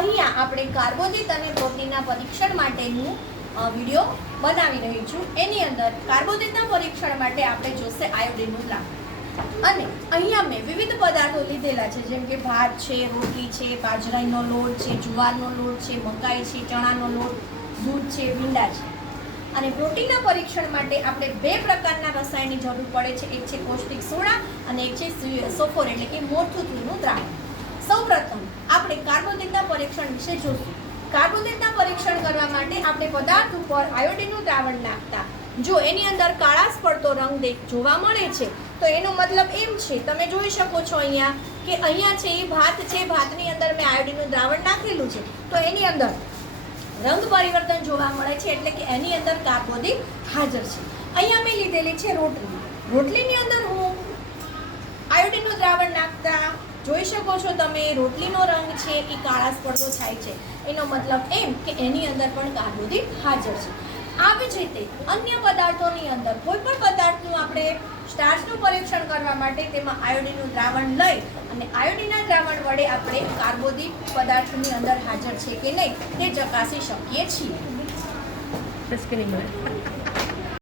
અહીંયા આપણે કાર્બોદિત અને પ્રોટીનના પરીક્ષણ માટેનું વિડીયો બનાવી રહી છું. એની અંદર કાર્બોદિતના પરીક્ષણ માટે આપણે જોશે આયોડિનનું દ્રાવણ. અને અહીંયા મેં વિવિધ પદાર્થો લીધેલા છે, જેમ કે ભાત છે, રોટલી છે, બાજરાનો લોટ છે, જુવારનો લોટ છે, મકાઈ છે, ચણાનો લોટ, દૂધ છે, ભીંડા છે. અને પ્રોટીનના પરીક્ષણ માટે આપણે બે પ્રકારના રસાયણની જરૂર પડે છે. એક છે કોષ્ટિક સોડા અને એક છે સોફોર એટલે કે મોરથુથુનું દ્રાવણ. સૌપ્રથમ આપણે કાર્બોદિતના પરીક્ષણ વિશે જોશું. કાર્બોદિતના પરીક્ષણ કરવા માટે આપણે પદાર્થ ઉપર આયોડિનનું દ્રાવણ નાખતા જો એની અંદર કાળાશ પડતો રંગ જોવા મળે છે તો એનો મતલબ એમ છે, તમે જોઈ શકો છો અહીંયા કે અહીંયા છે એ ભાત છે, ભાતની અંદર મેં આયોડિનનું દ્રાવણ નાખેલું છે તો એની અંદર રંગ પરિવર્તન જોવા મળે છે, એટલે કે એની અંદર કાર્બોદિત હાજર છે. અહીંયા મેં લીધેલી છે રોટલી. રોટલીની અંદર હું આયોડિનનું દ્રાવણ નાખતા જોઈ શકો છો તમે, રોટલીનો રંગ છે એ કાળાશ પડતો થાય છે. એનો મતલબ એમ કે એની અંદર પણ કાર્બોદિત હાજર છે. આવી જ રીતે અન્ય પદાર્થોની અંદર કોઈ પણ પદાર્થનું આપણે સ્ટાર્ચનું પરીક્ષણ કરવા માટે તેમાં આયોડિનનું દ્રાવણ લઈ અને આયોડિનના દ્રાવણ વડે આપણે કાર્બોદિત પદાર્થની અંદર હાજર છે કે નહીં તે ચકાસી શકીએ છીએ.